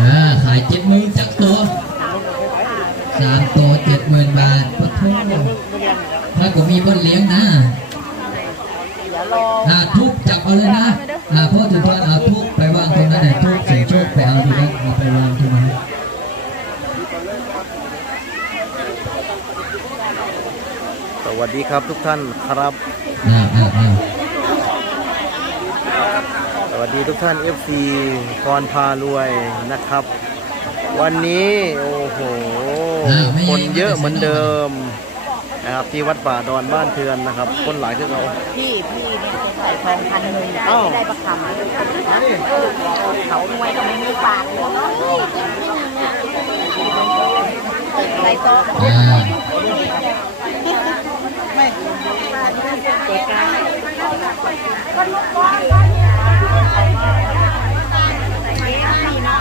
อ่าขายเจ็ดหมื่นจักตัวสามตัวเจ็ดหมื่นบาทพระทุกถ้าก็มีบนเลี้ยงนะอ่าทุกจับเอาเลยนะอ่าพ่อถือว่าเอาทุกไปวางตรงนั้นไหนทุกเสียงโชคไปเอาดูนะเอาไปวางตรงนั้นสวัสดีครับทุกท่านครับอ่าอ่าอ่าส วัสดีทุกท่าน FC พรพารวยนะครับ วันนี้โอ้โหคนเยอะเหมือนเดิมนะครับที่วัดป่าดอนบ้านเทือนนะครับ คนหลายที่เราพี่พี่เนี่ยจะใส่ทองพันหนึ่งไม่ได้ประคำอะเขารวยก็ไม่มีปากเลยอะไรโต๊ะอ่าไม่เจ๊กาแกก็ใส่ที่เนรอ่าขายแล้ว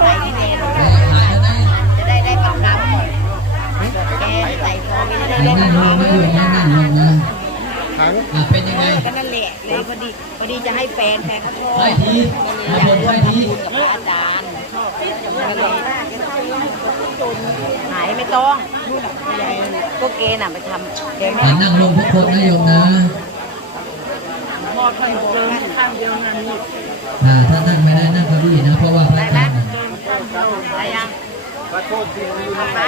ได้จะได้ได้ประคำแกใส่ทองไม่ได้นั่งลงนั่งลงนะอ่าเป็นยังไงก็นั่นแหละเลยพอดีพอดีจะให้แฟนแฟนเขาโทรไปทีมาอยากบนร่วไปมทีทำบุญกับอาจารย์ก็เลยหายไม่ต้องก็เกณฑ์อะไปทำเดี๋ยวม่นั่งลงทุกคนนะโยมนะ พอท่านเดินข้างเดียวนั่นนี่อ่าถ้านั่งไม่ได้นั่งเก้าอี้นะเพราะว่าพระได้อาไหมารย์ได้ยังไป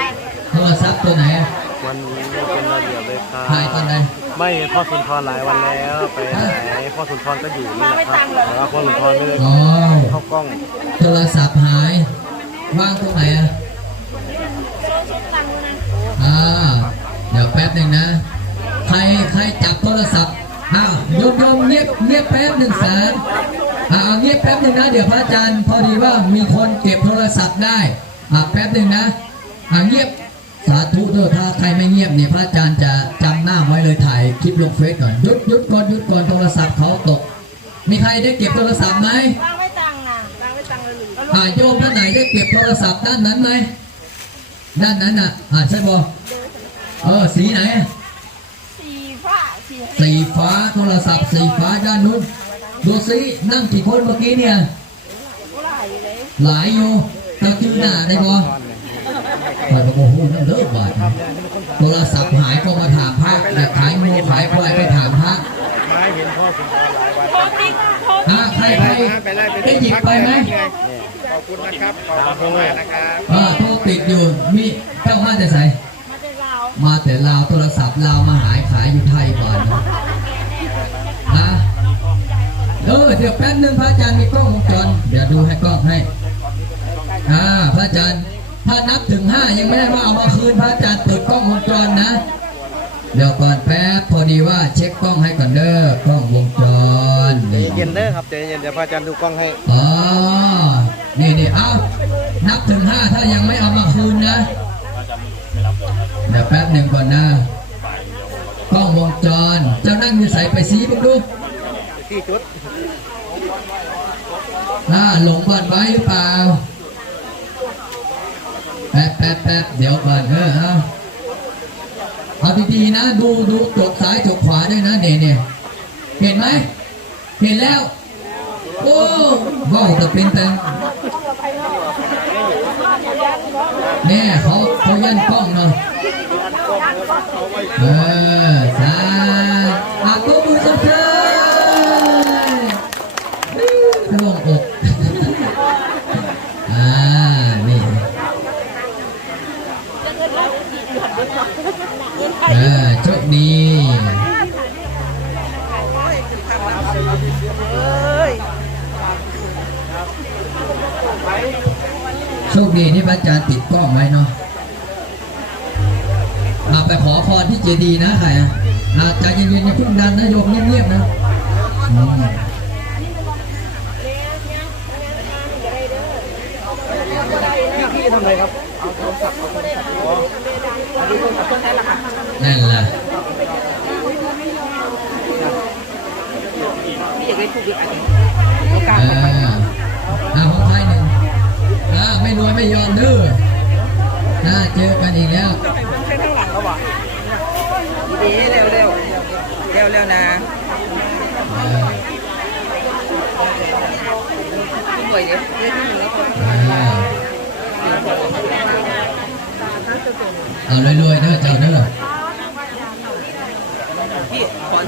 โทรศัพท์ตัวไหนอะวันนี้ไม่เป็นระเบียบเลยครัถ่ายตอนไหนไม่พ่อสุนทรหลายวันแล้วไปไหนพ่อสุนทรก็อยู่นี่แหละครับแต่ว่าพ่อสุนทรไม่ได้เข้ากล้อง โทรศัพท์หายว่างตรงไหนอะอ่าเดี๋ยวแป๊บหนึ่งนะ ใครใครจับโทรศัพท์ อ้าวโยมโยมเงียบเงียบแป๊บหนึ่งแสนอ่าเงียบแป๊บหนึ่งนะ เดี๋ยวพระอาจารย์พอดีว่ามีคนเก็บโทรศัพท์ได้อ่าแป๊บหนึ่งนะอ่าเงียบสาธุเถอะถ้าใครไม่เงียบเนี่ยพระอาจารย์จะจำหน้าไว้เลยถ่ายคลิปลงเฟซก่อนหยุดหยุดก่อนหยุดก่อนโทรศัพท์เขาตก มีใครได้เก็บโทรศัพท์ไหมวางไว้ตังค์นะวางไว้ตังค์เลยหรืออ่าโยมท่านไหนได้เก็บโทรศัพท์ด้านนั้นไหมด้านนั้นอะอ่าใช่ปะเออสีไหนสีฟ้า สีสีฟ้าโทรศัพท์สีฟ้าด้านนู้นดูสินั่งกี่คนเมื่อกี้เนี่ยไหลเลยหลายอยู่เจ้าชื่อหน้าได้ปะไปบอกโอ้โหนั่นเลิกบาทโทรศัพท์หายก็มาถามพระอยากขายงูขายควายไปถามพระไม่เห็นพ่อสุนทรหลายวันโทษติ๊กโทษฮะใครใครได้หยิบไปไหมขอบคุณนะครับขอบคุณมากนะครับเออโทรติดอยู่มีเจ้ามาแต่ใส่ มาจากเรามาแต่ลาวโทรศัพท์ลาวมาหายขายอยู่ไทยก่อนนะเออเดี๋ยวแป๊บนึงพระอาจารย์มีกล้องวงจรเดี๋ยวดูให้กล้องให้อ่าพระอาจารย์ถ้านับถึงห้ายังไม่ได้ว่าเอามาคืนพระอาจารย์เปิดกล้องวงจรนะ เดี๋ยวก่อนแป๊บพอดีว่าเช็คกล้องให้ก่อนเด้อกล้องวงจรนี่เย็นเด้อครับใจเย็นเดี๋ยวพระอาจารย์ดูกล้องให้อ๋อนี่นี่เอานับถึงห้าถ้ายังไม่เอามาคืนนะ เดี๋ยวแป๊บหนึ่งก่อนนะกล้องวงจร เจ้านั่งอยู่ใส่ไปสีบ้างดูที่จุดอ่าหลงบ้านไว้หรือเปล่า แป๊บแป๊บแป๊บเดี๋ยวก่อนเออเอาเอาดีๆนะ ดูดูจดซ้ายจดขวาด้วยนะเนี่ยเนี่ยเห็นไหม เห็นแล้ว โอ้ว้าวแต่เป็นแต่แน่เขาเขายันกล้องเนาะ เออสาอากูมือสับเชยโล่งอกอ่านี่เออโชคดีโชคดีที่พระอาจารย์ติดกล้องไว้เนาะ ไปขอพรที่เจดีย์นะใครอะอ่าใจเย็นๆอย่าเพิ่งดันนะโยมเงียบๆนะอืมนั่นแหละพี่อยากได้ถูกอีกอันหนึ่ง เจอกันอีกแล้วใช้ข้างหลังเขาบอกดีเร็วเร็วเร็วเร็วนะเอออ่าเอารวยๆเด้อเจ้าเด้อบอกว่า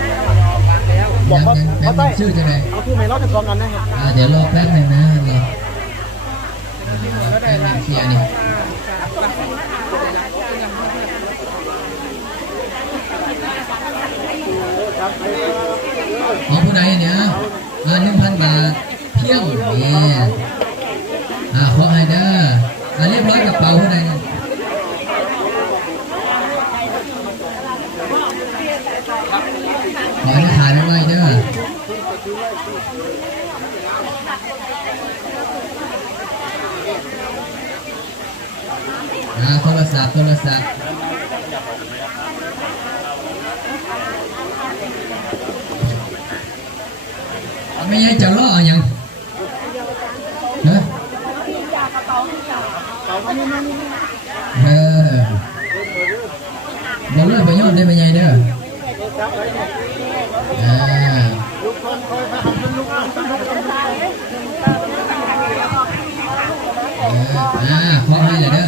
ยั งเขายังใต้ชื่อจะไงเอาที่ไม่รอดจะกองกันนะครับเดี๋ยวรอแป๊บหนึงนะรอรอแป๊บหนึงเคลียร์นี่ของผู้ใดเนี่ยอ่าหนึ่งพันบาทเพียงเนี่ยอ่าขอให้เด้อเรียบร้อยกระเป๋าผู้ใดเนี่ยขอให้ถ่ายไว้เด้อ อ่าโทรศัพท์โทรศัพท์ไม่ใช่จะล่ออย่างเนอะเออบอกเลยไปยอดได้ไปไงเด้ออ่าเอ่าขอให้เลยเด้อ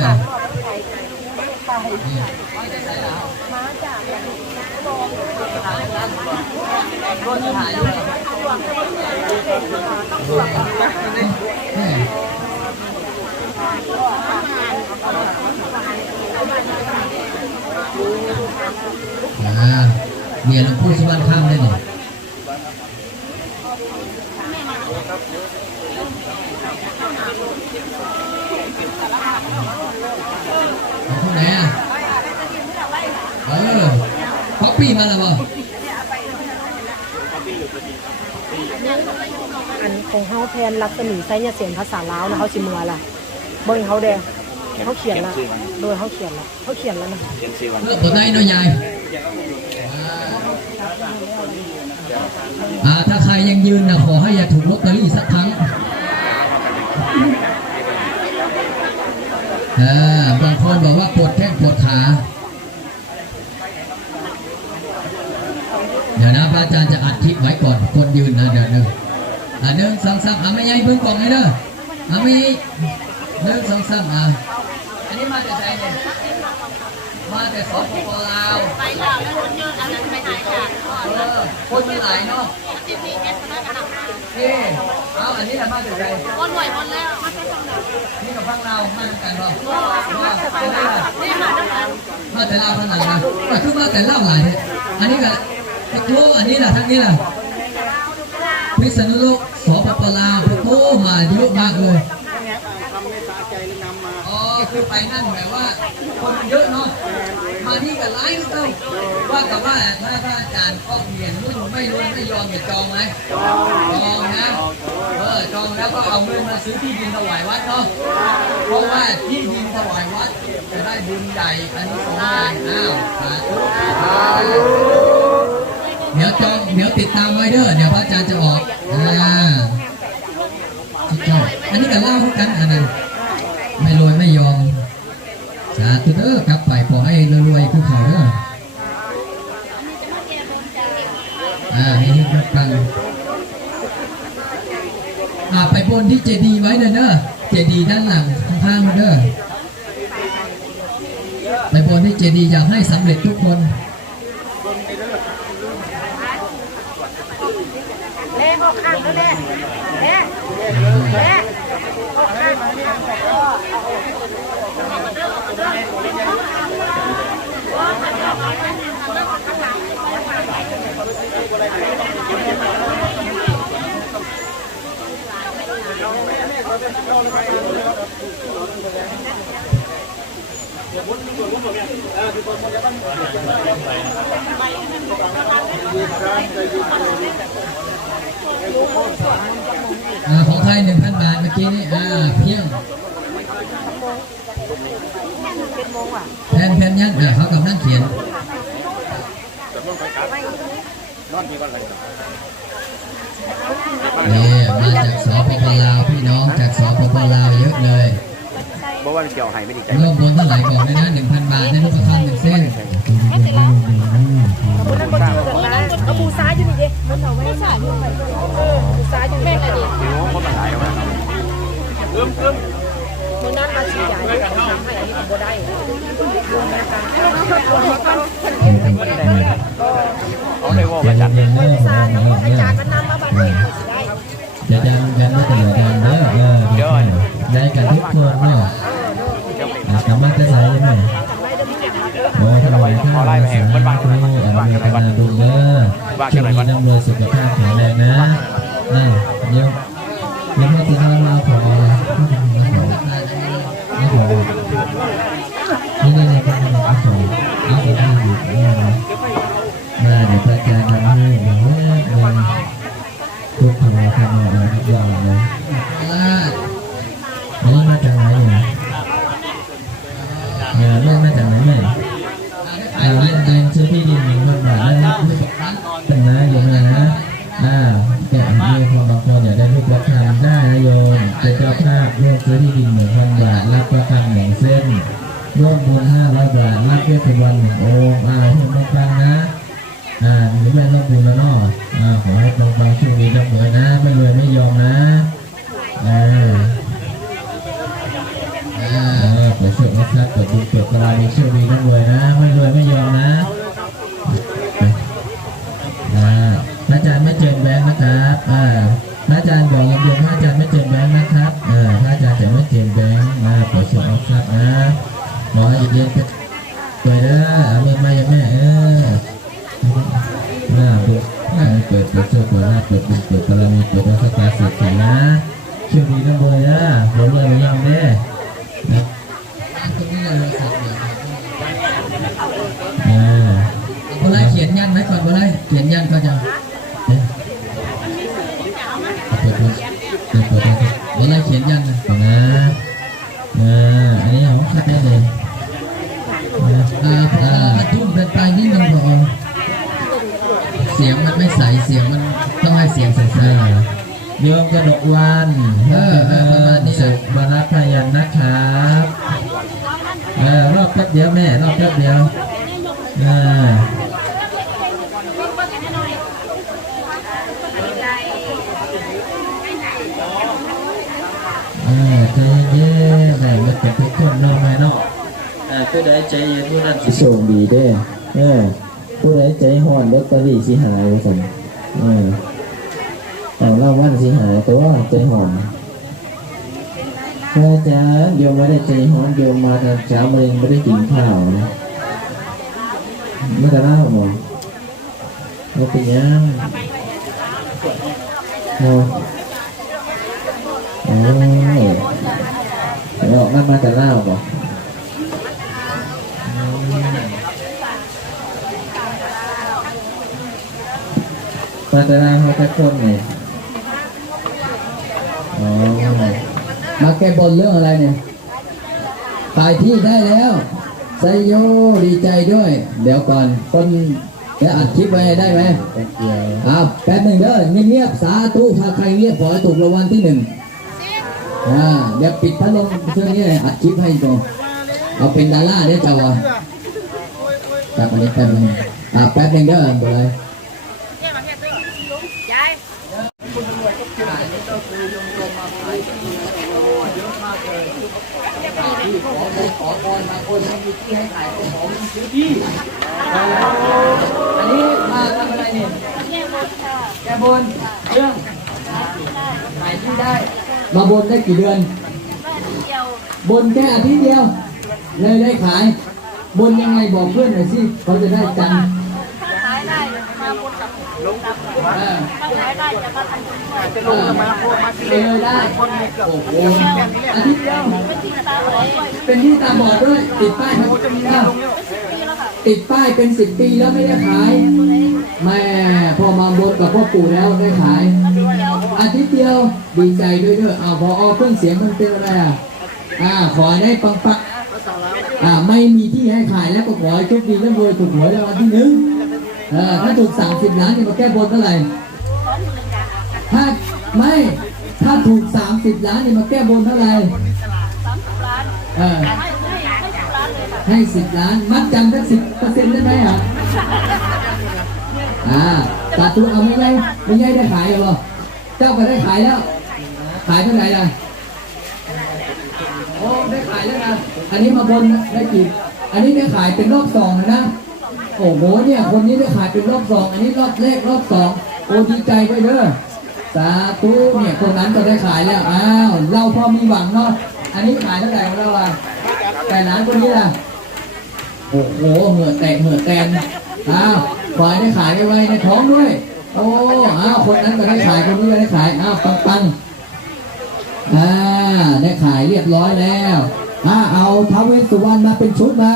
อ่าเมียหลวงปู่สุวรรณคำเลยนี่เอา คนไหนอะเออป๊อปปี้มาแล้วบ่อันของเฮาแทนรัศมีไซเนี่ยเสียงภาษาลาวนะเขาสิมือละเบิ่งเขาแดงเขาเขียนละโดยเขาเขียนละเขาเขียนแล้วนะเลือกตัวไหนเน้อยใหญ่ อ่าถ้าใครยังยืนนะขอให้อย่าถูกลอตเตอรี่สักครั้งอ่าบางคนบอกว่าปวดแข้งปวดขาเดี๋ยวนะพระอาจารย์จะอัดคลิปไว้ก่อนคนยืนนะเดี๋ยวนึงอะหนึ่งสองสามอะไม่ใหญ่เบิ้งกล่องให้เด้ออะไม่ใหญ่หนึ่งสองสามอะอันนี้มาแต่ไหนเนี่ยมาแต่สปปลาวไปลาว เออคนมันหลายเนาะที่มีเอสนะกระดับนี่เอาอันนี้แหละมาแต่ไหนคนหน่วยคนแล้วนี่กับพังเรามาด้วยกันเนาะมาแต่ไหนล่ะนี่มาทั้งนั้นมาแต่ลาวพังหลังนะแต่คือมาแต่เล่าหลายเนี่ยอันนี้ก็ตะโกอันนี้แหละทั้งนี้แหละพิษณุโลกสปปลาวโอ้มาเยอะมากเลยอ๋อคือไปนั่นแบบว่า คนมันเยอะเนาะ มาที่กับไลฟ์ต้องว่าแต่ว่าถ้าพระอาจารย์ก็เรียนรุ่นไม่รู้ไม่ยอมอย่าจองไหมจองนะ เออจองแล้วก็เอาเงินมาซื้อที่ดินถวายวัดเนาะเพราะว่าที่ดินถวายวัดจะได้บุญใหญ่อันนี้สงใหญ่อ้าวสาธุเดี๋ยวจองเดี๋ยวติดตามไว้เด้อเดี๋ยวพระอาจารย์จะออกอ่าสุดยอดอันนี้ก็เล่าเหมือนกันอันนั้นไม่รวยไม่ยอม สาธุเด้อกลับไปขอให้รวยๆคือเขาเด้ออ่าให้เฮ็ดกันอ่าไปบนที่เจดีย์ไว้เด้อเด้อเจดีย์ด้านหลังข้างๆเด้อไปบนที่เจดีย์อยากให้สำเร็จทุกคนเล่บอกข้างเล่เล่เล่บอกข้างอ่ ของใครหนึ่งพันบาทเมื่อกี้นี่อ่าเพียง แผ่นแผ่นยังอ่าเขากำลังเขียนนี่มาจากสปปลาวพี่น้องจากสปปลาวเยอะเลยบราะว่าเกี่ยวไห้ไม่ดีใจร่วมบนเท่าไหร่บอกเลยนะหนึ่งพันบาทได้รูปประคำหนึ่งเส้นคนนั้นบ่เจอกันนะเอาปูซ้ายอยู่นี่ดิมันเอาไว้ให้ซ้ายอยู่เออปูซ้ายอยู่นี่ดิเดี๋ยวคนมาหลายมามื้ อนั้นมาชี้ใหญ่ทำให้อันนี้ก็บ่ได้รวมกันเอาได้ว่าประจันเย็นๆเด้อซานเอาไอ้จานมันนำมาบัดนี้ก็ได้จะยันยันไม่ตลอดยันเด้อเออได้กันทุกคนเนาะกำลังจะใส่ยังไงโอ้ยทำไมข้าวไล่ไปแห่งบ้านบ้านกันบ้านกันบ้านดูเด้อช่วงนี้น้ำรวยสุขภาพแข็งแรงนะนี่เดี๋ยวเดี๋ยวพ่อจะทำมาขอ นี่นี่นี่ก็ไม่ขอนี่ก็ม่หยุดนี่นะมาเดี๋ยวพระอาจารย์ทำให้เดี๋ยวเมื่อวันทุกคนทำอะไรทุกอย่างเลย เวลาเขียนยันไว้ก่อนเวลาเขียนยันก็จะเอ๊ะเปิดเปิดเปิดเปิดเปิดเวลาเขียนยันนะก่อนนะอ่าอันนี้ของคัดได้เลยอ่าอ่าทุ่มเป็นไปนิดนึงพอเสียงมันไม่ใสเสียงมันต้องให้เสียงใสๆโยมกระดกวันเออเออประมาณนี้สุบรรพยันนะครับ เออรอบแป๊บเดียวแม่รอบแป๊บเดียวเออใจเย็นๆแม่มันจะทุกคนเนาะแม่เนาะเออผู้ใดใจเย็นผู้นั้นสิโชคดีเด้เออผู้ใดใจห่อนลอตเตอรี่สิหายว่าซั่นเออเอาราวัลสิหายตัวใจห่อน อาจารย์โยมไม่ได้ใจฮ้อนโยมมาตอนเช้ามาเองไม่ได้กินข้าวนะไม่ได้เล่าหมดไม่เป็นยังโอ้โอ้ยออกนั่นมาแต่เล่าบ่มาแต่เล่าเขาแค่คนไงอ๋อ มาแก้บนเรื่องอะไรเนี่ยตายที่ได้แล้วไซโยดีใจด้วย เดี๋ยวก่อนคนจะอัดคลิปไว้ได้ไหมอ้าวแป๊บหนึ่งเด้อเงียบๆสาธุถ้าใครเงียบขอให้ถูกรางวัลที่หนึ่งอ่าเดี๋ยวปิดพัดลมเครื่องนี้เลยอัดคลิปให้ก่อนเอาเป็นดาราเนี่ยเจ้าวะแป๊บนึงแป๊บนึงอ่าแป๊บหนึ่งเด้อเบอร์อะไรอันนี้มาทำอะไรเนี่ยแกบนเรื่องขายที่ได้ มาบนได้กี่เดือน บนแค่อาทิตย์เดียว เลยได้ขาย บนยังไงบอกเพื่อนหน่อยสิเขาจะได้จัง ได้มาบนกับเออถ้าขายได้จะมาทำบุญด้วยจะลงมาพวกมาเลยได้โอ้โหอาทิตย์เดียวเป็นที่ตาไหลด้วยเป็นที่ตาบอดด้วยติดป้ายครับติดป้ายเป็นสิบปีแล้วไม่ได้ขายแม่พอมาบนกับพ่อปู่แล้วได้ขาย อาทิตย์เดียวดีใจด้วยเด้ออ้าวพอเอเครื่องเสียงมันเป็นอะไรอะอ่าขอให้ปังปังอ่าไม่มีที่ให้ขายแล้วก็ขอให้โชคดีร่ำรวยถูกหวยรางวัลที่หนึ่ง ถ้าถูกสามสิบล้านเนี่ยมาแก้บนเท่าไหร่ถ้าไม่ถ้าถูกสามสิบล้านเนี่ยมาแก้บนเท่าไหร่เออให้สิบล้าน มัดจำสักสิบเปอร์เซ็นต์ได้ไหมอะอ่าตาตุเอาไม่ใช่ไม่ใช่ได้ขายหรอเจ้าก็ได้ขายแล้ว ขายเท่าไหร่ล่ะโอ้ได้ขายแล้วนะ อันนี้มาบนได้กี่อันนี้ได้ขายเป็นรอบสองแล้วนะ โอ้โหเนี่ยคนนี้ได้ขายเป็นรอบสองอันนี้รอบแรกรอบสองโอ้ดีใจด้วยเด้อสาธุเนี่ยคนนั้นก็ได้ขายแล้วอ้าวเราพอมีหวังเนาะอันนี้ขายเท่าไหร่ของเราอะแต่ร้านคนนี้ล่ะโอ้โหเหงื่อแตกเหงื่อแตนอ้าวขอให้ได้ขายไวในท้องด้วย โอ้อ้าวคนนั้นก็ได้ขายคนนี้ก็ได้ขายอ้าวปังปังอ่าได้ขายเรียบร้อยแล้วอ่าเอาท้าเวสสุวรรณมาเป็นชุดมา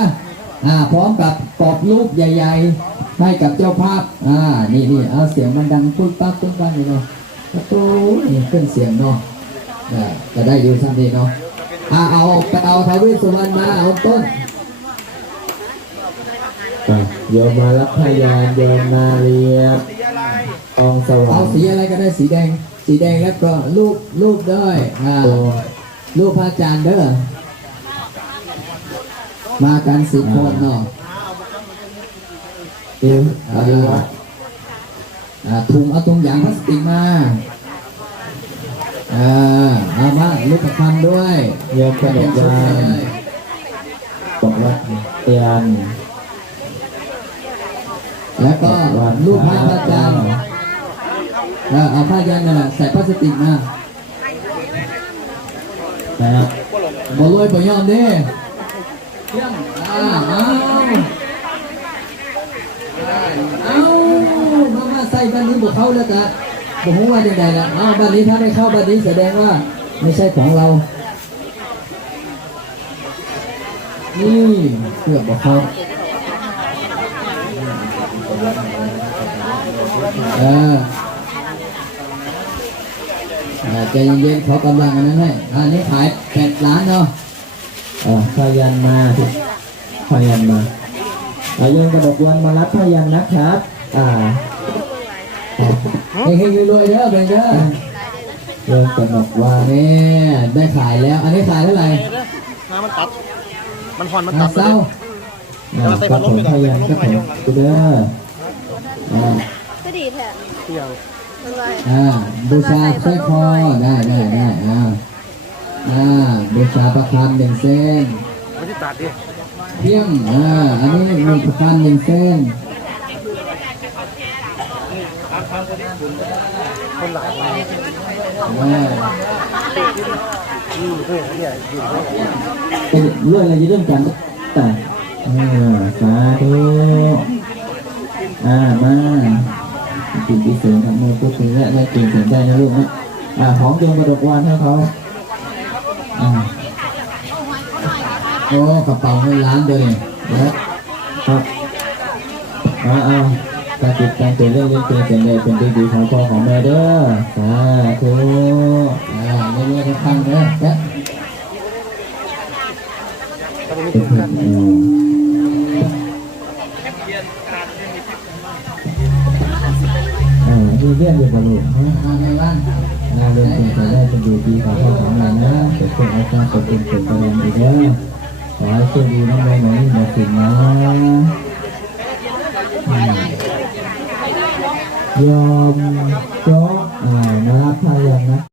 พร้อมกับกรอบรูปใหญ่ ๆ ให้กับเจ้าภาพ อ่า นี่นี่เอาเสียงมันดังปุ๊บปั๊บปุ๊บปั๊บนี่เนาะประตูนี่ขึ้นเสียงเนาะอ่าก็ได้อยู่ท่านนี้เนาะอ่าเอาไปเอาทาวเวสสุวรรณมาเอาต้นอะโยมมารับพยานโยมมาเรียบอองสว่าเอางสีอะไรก็ได้สีแดง สีแดงแล้วก็รูปรูปด้วยอ่ารูปพระอาจารย์เด้อ มากันสิบคนเนาะเดี๋ยวเอาดูว่าอ่าถุงเอาถุงยางพลาสติกมาอ่าเอามาลูกประคำด้วยโยมกระดกยานบอกว่าเตียนแล้วก็ลูกพระอาจารย์เออเอาผ้ายันนั่นแหละใส่พลาสติกมานะครับบ่รวยบ่ยอมเด้ เอ่าเอามามาใส่บ้านนี้บ่เข้าแล้วกะบ่ฮู้ว่าจังไดล่ะเอาบ้านนี้ถ้าไม่เข้าบ้านนี้แสดงว่าไม่ใช่ของเรา นี่เกือบบ่เข้าเออใจเย็นๆเขากำลังอันนั้นให้อันนี้ขายแปดล้านเนาะ อะพยันมาสิพยันมาเอาโยมกระดกยานมารับพยันนะครับ อ่าเฮ้ยๆรวยๆเด้อเบงเด้อโยมกระดกวานนี่ได้ขายแล้ว อันนี้ขายเท่าไหร่น้ำมันตัด มันหอนมันอ่าตัดเศร้าอ่าก็ของพยันก็ของกูเด้ออ่าก็ดีแท้เที่ยวเป็นไรอ่าบูชาสร้อยคอได้ได้ได้อ่า อ่าบูชาประคำหนึ่งเส้นไม่ได้ตัดดิเพียงอ่าอันนี้หนึ่งประคำหนึ่งเส้นคนหลายอ่าอืมเพื่อนเนี่ยเรื่องอะไรจะเรื่องกันแต่อ่าสาธุอ่ามาจิตที่สูงทำมือพูดถึงและและเก่งเสียงได้นะลูกนะอ่าของโยมกระดกวานให้เขา โอ้กระเป๋าเงินล้านเดียนี่แล้วครับอ่าเอาการติดการตัวเรื่องเล่นเกมเสียงใดเป็นดีดีของพ่อของแม่เด้อสาธุอ่าเรื่อยๆประคำเด้อแป๊ะเป็นเพลงอืมอ่าเรียนอยู่กับลูกนะอ่าไงบ้าง งาเรียนเป็นจะได้เป็นดีดีของพ่อของแม่นะเกิดเป็นอาจารย์เกิดเป็นเกิดประเด็นอีกแล้วขอให้โชคดีน้องใบหน่อยหน่อยสินะยอมจ๊อ่ามารับพายังนะ